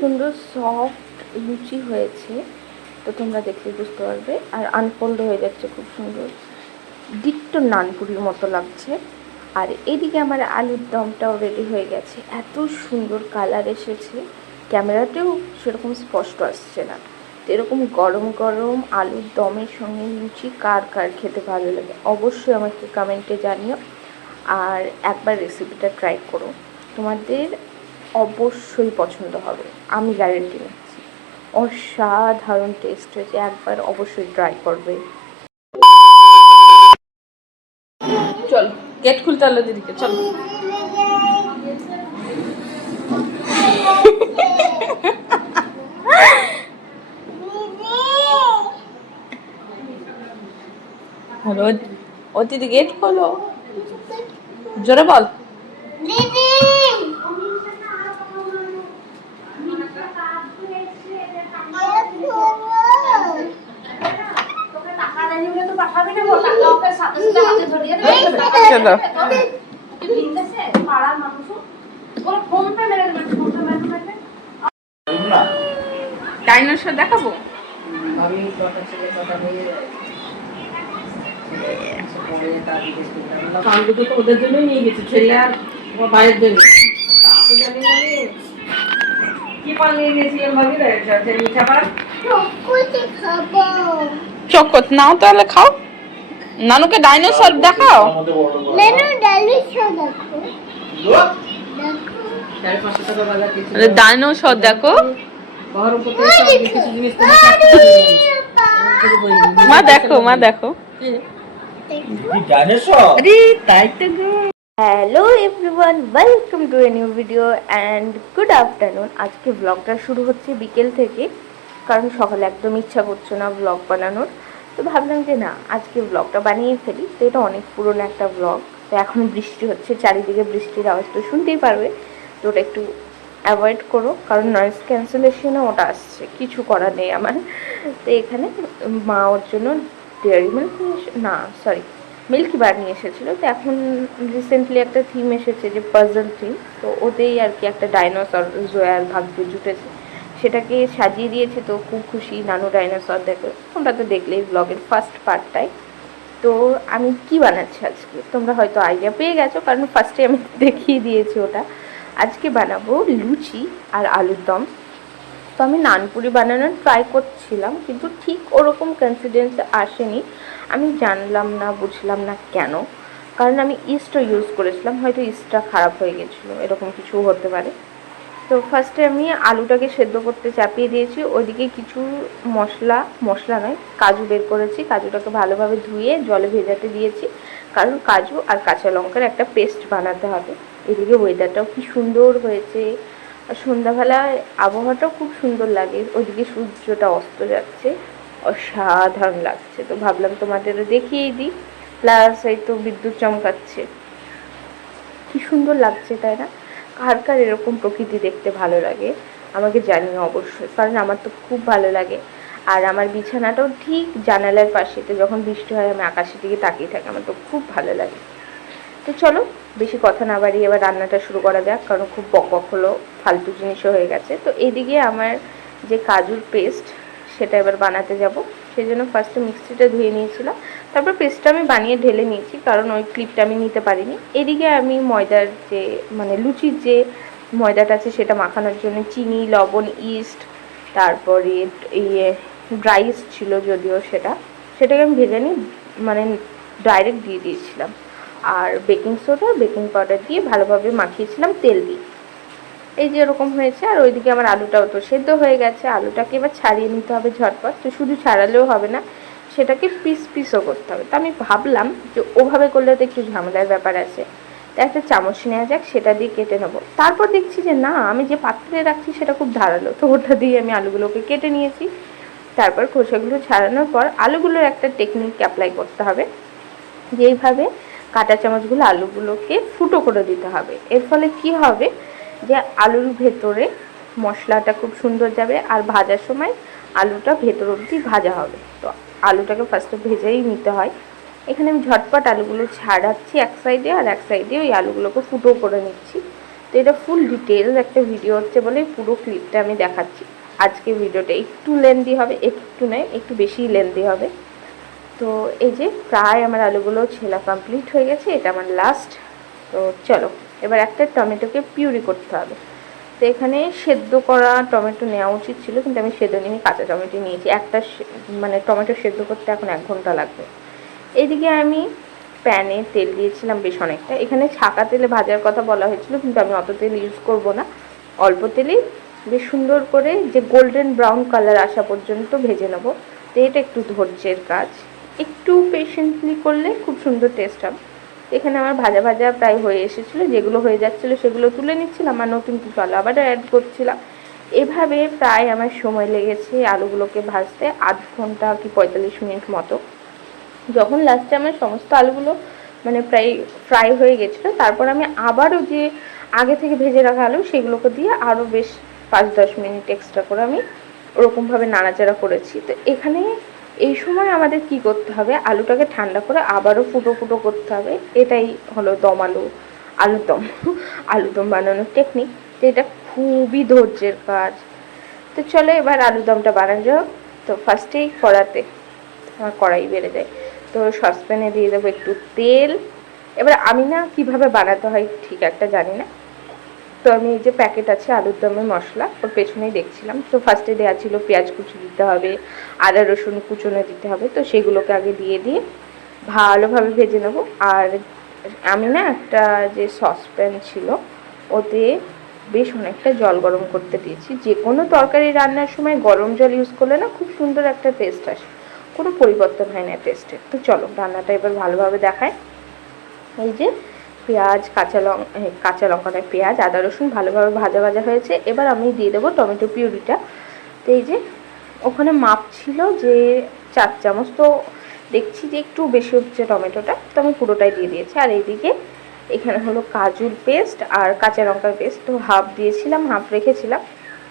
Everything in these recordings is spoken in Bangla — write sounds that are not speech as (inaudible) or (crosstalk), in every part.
সুন্দর সফট লুচি হয়েছে। তো তোমরা দেখলে বুঝতে পারবে। আর আনফোল্ড হয়ে যাচ্ছে খুব সুন্দর। ডিট্টো নানপুরির মতো লাগছে। আর এদিকে আমার আলুর দমটাও রেডি হয়ে গেছে। এত সুন্দর কালার এসেছে। ক্যামেরাতেও সেরকম স্পষ্ট আসছে না। তো এরকম গরম গরম আলুর দমের সঙ্গে লুচি কার কার খেতে ভালো লাগে অবশ্যই আমাকে কমেন্টে জানিও। আর একবার রেসিপিটা ট্রাই করো। তোমাদের অবশ্যই পছন্দ হবে। আমি গ্যারেন্টি নিচ্ছি। অসাধারণ টেস্ট হয়েছে একবার অবশ্যই ট্রাই করবে। চল গেট খুলতে হলো দিদিকে, চল। হ্যালো দিদি গেট খোলো। জোরে বল। ডাইনোসর দেখাবো? দুটো তো ওদের জন্যই নিয়ে গেছি ছেলে আর আমার ভাইয়ের জন্য। তা জানি না কি পান নিয়ে গেছিলাম ভাবি রে মিঠা পান চকত নাও তাহলে খাও। নানুকে ডাইনোসর দেখাও। বাজার ডাইনোসর দেখো। নিতে আসতে মা দেখো মা দেখো। আরে তাই তো hello everyone welcome to a new video and good afternoon আজকে ব্লগটা শুরু হচ্ছে বিকেল থেকে কারণ সকালে একদম ইচ্ছা করছে না ব্লগ বানানোর। তো ভাবলাম যে না, আজকে ব্লগটা বানিয়ে ফেলি। তো এটা অনেক পুরনো একটা ব্লগ তো এখন বৃষ্টি হচ্ছে, চারিদিকে বৃষ্টির আওয়াজ তো শুনতেই পারবে। তো ওটা একটু অ্যাভয়েড করো, কারণ নয়েজ ক্যান্সেলেশনে ওটা আসছে, কিছু করার নেই আমার। তো এখানে মা ওর জন্য ডেয়ারি মিল্ক না সরি মিল্কি বার নিয়ে এসেছিল। তো এখন রিসেন্টলি একটা থিম এসেছে যে পাজল থিম তো ওতেই আর কি একটা ডাইনোসর জয়ার ভাগ্যে জুটেছে। সেটাকে সাজিয়ে দিয়েছে তো খুব খুশি নানু ডাইনোসর, দেখে, তোমরা তো দেখলেই ব্লগের ফার্স্ট পার্টটাই তো আমি কি বানাচ্ছি আজকে? তোমরা হয়তো আইডিয়া পেয়ে গেছো, কারণ ফার্স্টে আমি (laughs) দেখিয়ে দিয়েছি ওটা। আজকে বানাবো লুচি আর আলুর দম। তো আমি নানপুরি বানানোর ট্রাই করছিলাম, কিন্তু ঠিক ওরকম কনফিডেন্স আসেনি। আমি জানলাম না, বুঝলাম না কেন। কারণ আমি ইস্টও ইউজ করেছিলাম, হয়তো ইস্টটা খারাপ হয়ে গেছিল, এরকম কিছু হতে পারে। তো ফার্স্টে আমি আলুটাকে সেদ্ধ করতে চাপিয়ে দিয়েছি। ওইদিকে কিছু মশলা মশলা নয়, কাজু বের করেছি। কাজুটাকে ভালোভাবে ধুয়ে জলে ভেজাতে দিয়েছি। কারণ কাজু আর কাঁচা লঙ্কার একটা পেস্ট বানাতে হবে। এদিকে ওয়েদারটাও কি সুন্দর হয়েছে। আর সন্ধ্যাবেলায় আবহাওয়াটাও খুব সুন্দর লাগে। ওইদিকে সূর্যটা অস্ত যাচ্ছে। অসাধারণ লাগছে। তো ভাবলাম তোমাদেরও দেখিয়ে দিই। প্লাস এই তো বিদ্যুৎ চমকাচ্ছে। কি সুন্দর লাগছে, তাই না? কার কার এরকম প্রকৃতি দেখতে ভালো লাগে। আমাকে জানিও অবশ্যই, কারণ আমার তো খুব ভালো লাগে। আর আমার বিছানাটাও ঠিক জানালার পাশে তো যখন বৃষ্টি হয় আমি আকাশের দিকে তাকিয়ে থাকি, আমার তো খুব ভালো লাগে। তো চলো, বেশি কথা না বাড়িয়ে এবার রান্নাটা শুরু করা যাক, কারণ খুব বক বক হলো, ফালতু জিনিসও হয়ে গেছে। তো এদিকে আমার যে কাজুর পেস্ট সেটা এবার বানাতে যাব। সেই জন্য ফার্স্টে মিক্সিটা ধুয়ে নিয়েছিলাম। তারপর পেস্টটা আমি বানিয়ে ঢেলে নিয়েছি, কারণ ওই ক্লিপটা আমি নিতে পারিনি। এদিকে আমি ময়দার যে মানে লুচির যে ময়দাটা আছে সেটা মাখানোর জন্য চিনি, লবণ ইস্ট তারপরে ইয়ে ড্রাই ইস্ট ছিল যদিও সেটা, সেটাকে আমি ভেজে নিই মানে ডাইরেক্ট দিয়ে দিয়েছিলাম। আর বেকিং সোডা বেকিং পাউডার দিয়ে ভালোভাবে মাখিয়েছিলাম তেল দিয়ে। এই যে এরকম হয়েছে, আর ওইদিকে আমার আলুটাও তো সেদ্ধ হয়ে গেছে। আলুটাকে এবার ছাড়িয়ে নিতে হবে ঝটপট, তো শুধু ছাড়ালেও হবে না, সেটাকে পিস পিসও করতে হবে। তো আমি ভাবলাম যে ওভাবে করলে তো একটু ঝামেলার ব্যাপার আছে। তো একটা চামচ নেওয়া যাক, সেটা দিয়ে কেটে নেব। তারপর দেখছি যে না, আমি যে পাত্রে রাখছি সেটা খুব ধারালো, তো ওটা দিয়ে আমি আলুগুলোকে কেটে নিয়েছি। তারপর খোসাগুলো ছাড়ানোর পর আলুগুলোর একটা টেকনিক অ্যাপ্লাই করতে হবে। যেইভাবে কাঁটা চামচগুলো আলুগুলোকে ফুটো করে দিতে হবে। এর ফলে কি হবে? যে আলুর ভেতরে মশলাটা খুব সুন্দর যাবে আর ভাজার সময় আলুটা ভেতর অবধি ভাজা হবে। তো আলুটাকে ফার্স্টে ভেজেই নিতে হয়। এখানে আমি ঝটপট আলুগুলো ছাড়াচ্ছি এক সাইডে আর এক সাইডে ওই আলুগুলোকে ফুটো করে নিচ্ছি। তো এটা ফুল ডিটেলস একটা ভিডিও হচ্ছে বলে পুরো ক্লিপটা আমি দেখাচ্ছি। আজকে ভিডিওটা একটু লেন্দি হবে, একটু নয়, একটু বেশি লেন্দি হবে। তো এই যে প্রায় আমার আলুগুলো ছেলা কমপ্লিট হয়ে গেছে, এটা আমার লাস্ট তো চলো। এবার একটা টমেটোকে পিউরি করতে হবে। তো এখানে সেদ্ধ করা টমেটো নেওয়া উচিত ছিল, কিন্তু আমি সেদ্ধ নিয়ে কাঁচা টমেটো নিয়েছি। একটা মানে টমেটো সেদ্ধ করতে এখন এক ঘণ্টা লাগবে। এদিকে আমি প্যানে তেল দিয়েছিলাম বেশ অনেকটা। এখানে ছাকা তেলে ভাজার কথা বলা হয়েছিল, কিন্তু আমি অত তেল ইউজ করব না। অল্প তেলেই বেশ সুন্দর করে যে গোল্ডেন ব্রাউন কালার আসা পর্যন্ত ভেজে নেব। তো এটা একটু ধৈর্যের কাজ। একটু পেশেন্টলি করলে খুব সুন্দর টেস্ট হবে। এখানে আমার ভাজা ভাজা প্রায় হয়ে এসেছিল, যেগুলো হয়ে যাচ্ছিল সেগুলো তুলে নিচ্ছিলাম আর নতুন কিছু আলু আবার অ্যাড করছিলাম। এভাবে প্রায় আমার সময় লেগেছে আলুগুলোকে ভাজতে আধ ঘণ্টা কি পঁয়তাল্লিশ মিনিট মতো। যখন লাস্টে আমার সমস্ত আলুগুলো মানে প্রায় ফ্রাই হয়ে গেছিল, তারপর আমি আবারও যে আগে থেকে ভেজে রাখা আলু সেগুলোকে দিয়ে আরও বেশ পাঁচ দশ মিনিট এক্সট্রা করে আমি ওরকমভাবে নাড়াচাড়া করেছি। তো এখানে এই সময় আমাদের কি করতে হবে? আলুটাকে ঠান্ডা করে আবারও ফুটো ফুটো করতে হবে। এটাই হলো দম আলু। আলুর দম আলুর দম বানানোর টেকনিক তো এটা খুবই ধৈর্যের কাজ। তো চলো এবার আলুর দমটা বানানো যাও তো ফার্স্টেই কড়াতে। আমার কড়াই বেড়ে যায়। তো সসপ্যানে দিয়ে দেবো একটু তেল। এবার আমি না কীভাবে বানাতে হয় ঠিক একটা জানি না। তো আমি এই যে প্যাকেট আছে, আলুর দমের মশলা, ওর পেছনেই দেখছিলাম। তো ফার্স্টে দেওয়া ছিল পেঁয়াজ কুচি দিতে হবে, আদা, রসুন কুচনো দিতে হবে। তো সেগুলোকে আগে দিয়ে দিয়ে ভালোভাবে ভেজে নেব। আর আমি না একটা যে সসপ্যান ছিল, ওতে বেশ অনেকটা জল গরম করতে দিয়েছি। যে কোনো তরকারি রান্নার সময় গরম জল ইউজ করলে না খুব সুন্দর একটা টেস্ট আসে। কোনো পরিবর্তন হয় না টেস্টের তো চলো, রান্নাটা এবার ভালোভাবে দেখায়। এই যে পেঁয়াজ, কাঁচা লঙ্কা কাঁচা লঙ্কা নয়, পেঁয়াজ, আদা, রসুন ভালোভাবে ভাজা ভাজা হয়েছে। এবার আমি দিয়ে দেবো টমেটো পিউরিটা। তো এই যে ওখানে মাপ ছিল যে চার চামচ, তো দেখছি যে একটু বেশি হচ্ছে টমেটোটা, তো আমি পুরোটাই দিয়ে দিয়েছি। আর এইদিকে এখানে হলো কাজুর পেস্ট আর কাঁচা লঙ্কার পেস্ট। তো হাফ দিয়েছিলাম, হাফ রেখেছিলাম।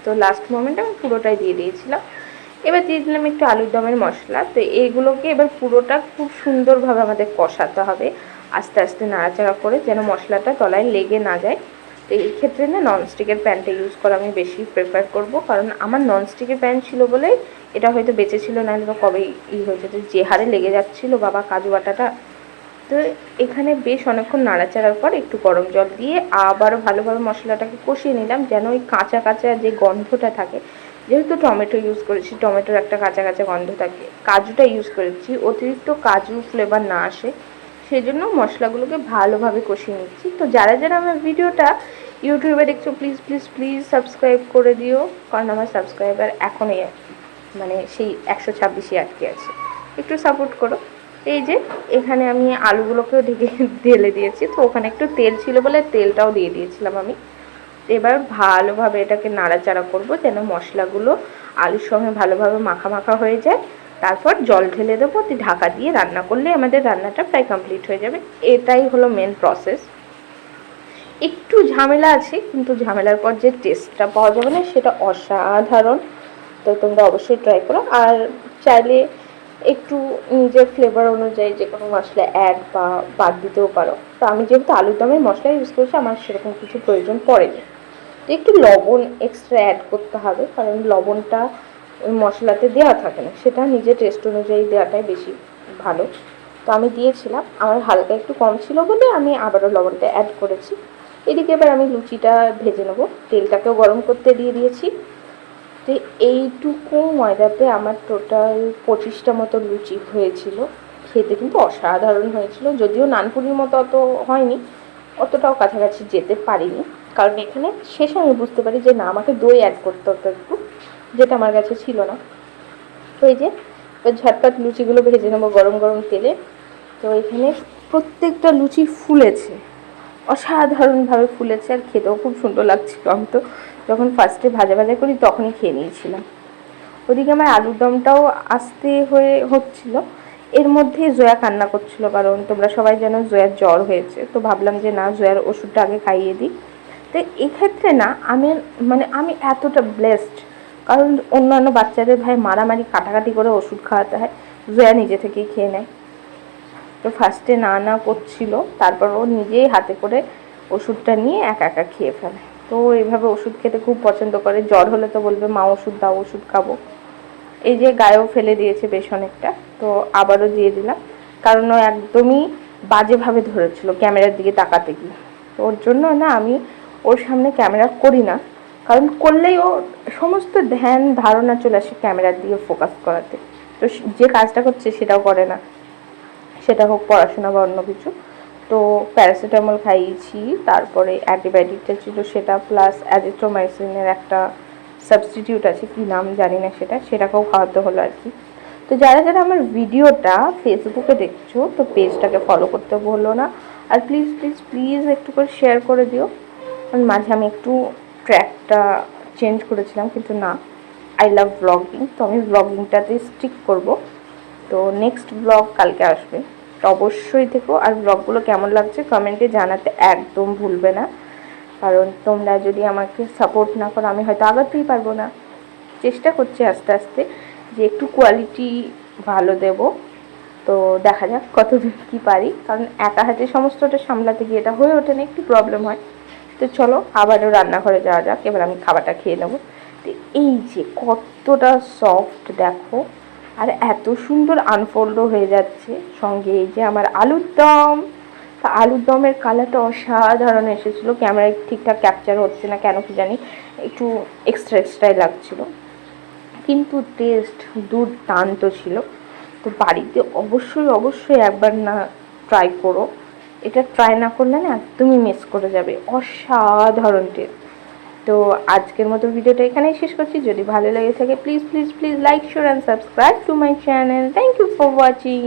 তো লাস্ট মোমেন্টে আমি পুরোটাই দিয়ে দিয়েছিলাম। এবার দিয়ে দিলাম একটু আলুর দমের মশলা। তো এইগুলোকে এবার পুরোটা খুব সুন্দরভাবে আমাদের কষাতে হবে। আস্তে আস্তে নাড়াচাড়া করে যেন মশলাটা তলায় লেগে না যায়। তো এই ক্ষেত্রে না ননস্টিকের প্যানটা ইউজ করা আমি বেশি প্রেফার করব। কারণ আমার ননস্টিকের প্যান ছিল বলে এটা হয়তো বেঁচে ছিল না হলে কবেই ই হয়ে যেত, যে হারে লেগে যাচ্ছিল বাবা কাজু বাটাটা। তো এখানে বেশ অনেকক্ষণ নাড়াচাড়ার পর একটু গরম জল দিয়ে আবারও ভালোভাবে মশলাটাকে কষিয়ে নিলাম যেন ওই কাঁচা কাঁচা যে গন্ধটা থাকে। যেহেতু টমেটো ইউজ করেছি, টমেটোর একটা কাঁচা কাঁচা গন্ধ থাকে। কাজুটা ইউজ করেছি, অতিরিক্ত কাজু ফ্লেভার না আসে। সেই জন্য মশলাগুলোকে ভালোভাবে কষিয়ে নিচ্ছি। তো যারা যারা আমার ভিডিওটা ইউটিউবে দেখছ প্লিজ প্লিজ প্লিজ সাবস্ক্রাইব করে দিও। কারণ আমার সাবস্ক্রাইবার এখনই মানে সেই একশো ছাব্বিশে আটকে আছে। একটু সাপোর্ট করো। এই যে, এখানে আমি আলুগুলোকেও ঢেকে ঢেলে দিয়েছি। তো ওখানে একটু তেল ছিল বলে তেলটাও দিয়ে দিয়েছিলাম আমি। এবার ভালোভাবে এটাকে নাড়াচাড়া করব যেন মশলাগুলো আলুর সঙ্গে ভালোভাবে মাখা মাখা হয়ে যায়। তারপর জল ঢেলে দেবো ঢাকা দিয়ে রান্না করলে আমাদের রান্নাটা প্রায় কমপ্লিট হয়ে যাবে। এটাই হলো মেন প্রসেস একটু ঝামেলা আছে, কিন্তু ঝামেলার পর যে টেস্টটা পাওয়া যাবে না, সেটা অসাধারণ। তো তোমরা অবশ্যই ট্রাই করো। আর চাইলে একটু নিজের ফ্লেভার অনুযায়ী যে কোনো মশলা অ্যাড বা বাদ দিতেও পারো। তো আমি যেহেতু আলুর দমের মশলা ইউজ করছি, আমার সেরকম কিছু প্রয়োজন পড়েনি। তো একটু লবণ এক্সট্রা অ্যাড করতে হবে, কারণ লবণটা ওই মশলাতে দেওয়া থাকে না। সেটা নিজের টেস্ট অনুযায়ী দেওয়াটাই বেশি ভালো। তো আমি দিয়েছিলাম। আমার হালকা একটু কম ছিল বলে আমি আবারও লবণটা অ্যাড করেছি। এদিকে এবার আমি লুচিটা ভেজে নেব। তেলটাকেও গরম করতে দিয়ে দিয়েছি। তো এইটুকু ময়দাতে আমার টোটাল পঁচিশটা মতো লুচি হয়েছিল। খেতে কিন্তু অসাধারণ হয়েছিল। যদিও নানপুরির মতো অত হয়নি। অতটাও কাছাকাছি যেতে পারিনি। কারণ এখানে শেষে আমি বুঝতে পারি যে না, আমাকে দই অ্যাড করতে হতো একটু। যেটা আমার কাছে ছিল না। তো এই যে ঝটপট লুচিগুলো ভেজে নেব গরম গরম তেলে। তো এখানে প্রত্যেকটা লুচি ফুলেছে। অসাধারণভাবে ফুলেছে আর খেতেও খুব সুন্দর লাগছিল। আমি তো যখন ফার্স্টে ভাজা ভাজা করি তখনই খেয়ে নিয়েছিলাম। ওদিকে আমার আলুর দমটাও আস্তে হয়ে হচ্ছিল। এর মধ্যে জয়া কান্না করছিল কারণ তোমরা সবাই জানো জয়ার জ্বর হয়েছে। তো ভাবলাম যে না, জয়ার ওষুধটা আগে খাইয়ে দিই। তো এক্ষেত্রে না, আমি মানে আমি এতটা ব্লেসড কারণ অন্যান্য বাচ্চাদের ভাই মারামারি, কাটাকাটি করে ওষুধ খাওয়াতে হয়। জয়া নিজে থেকেই খেয়ে নেয়। তো ফার্স্টে না না করছিল। তারপর ও নিজেই হাতে করে ওষুধটা নিয়ে একা একা খেয়ে ফেলে। তো এইভাবে ওষুধ খেতে খুব পছন্দ করে। জ্বর হলে তো বলবে, মা, ওষুধ দাও, ওষুধ খাব। এই যে গায়েও ফেলে দিয়েছে বেশ অনেকটা। তো আবারও দিয়ে দিলাম। কারণ ও একদমই বাজেভাবে ধরেছিল ক্যামেরার দিকে তাকাতে গিয়ে। তো ওর জন্য না আমি ওর সামনে ক্যামেরা করি না। কারণ করলেই ও সমস্ত ধ্যান, ধারণা চলে আসে ক্যামেরার দিকে ফোকাস করাতে। তো যে কাজটা করছে সেটাও করে না। সেটা হোক পড়াশোনা বা অন্য কিছু। তো প্যারাসিটামল খাইয়েছি, তারপরে অ্যান্টিবায়োটিকটা ছিল সেটা প্লাস অ্যাজিথ্রোমাইসিনের একটা সাবস্টিটিউট আছে, কি নাম জানি না সেটা, সেটাকেও খাওয়াতে হলো আর কি। তো যারা যারা আমার ভিডিওটা ফেসবুকে দেখছ, তো পেজটাকে ফলো করতে বলল না। আর প্লিজ প্লিজ প্লিজ একটু করে শেয়ার করে দিও। মাঝে আমি একটু ট্র্যাকটা চেঞ্জ করেছিলাম, কিন্তু না আই লাভ ব্লগিং তো আমি ব্লগিংটাতে স্টিক করব। তো নেক্সট ব্লগ কালকে আসবে, তো অবশ্যই থেকো আর ব্লগগুলো কেমন লাগছে কমেন্টে জানাতে একদম ভুলবে না। কারণ তোমরা যদি আমাকে সাপোর্ট না করো, আমি হয়তো আগাতেই পারব না। চেষ্টা করছি আস্তে আস্তে যে একটু কোয়ালিটি ভালো দেব। তো দেখা যাক কতদূর কী পারি, কারণ একা হাতে সমস্তটা সামলাতে গিয়ে এটা হয়ে ওঠে না, একটু প্রবলেম হয়। তো চলো, আবারও রান্নাঘরে যাওয়া যাক, এবার আমি খাবারটা খেয়ে নেব। তো এই যে কতটা সফট দেখো, আর এত সুন্দর আনফোল্ডও হয়ে যাচ্ছে। সঙ্গে এই যে আমার আলুর দম। তা আলুর দমের কালারটা অসাধারণ এসেছিল। ক্যামেরায় ঠিকঠাক ক্যাপচার হচ্ছে না কেন কি জানি, একটু এক্সট্রা এক্সট্রাই লাগছিল। কিন্তু টেস্ট দুর্দান্ত ছিল। তো বাড়িতে অবশ্যই অবশ্যই একবার না ট্রাই করো। এটা ট্রাই না করলে না একদমই মিস করে যাবে। অসাধারণ টেস্ট তো আজকের মতো ভিডিওটা এখানেই শেষ করছি। যদি ভালো লেগে থাকে please please please like share and subscribe to my channel thank you for watching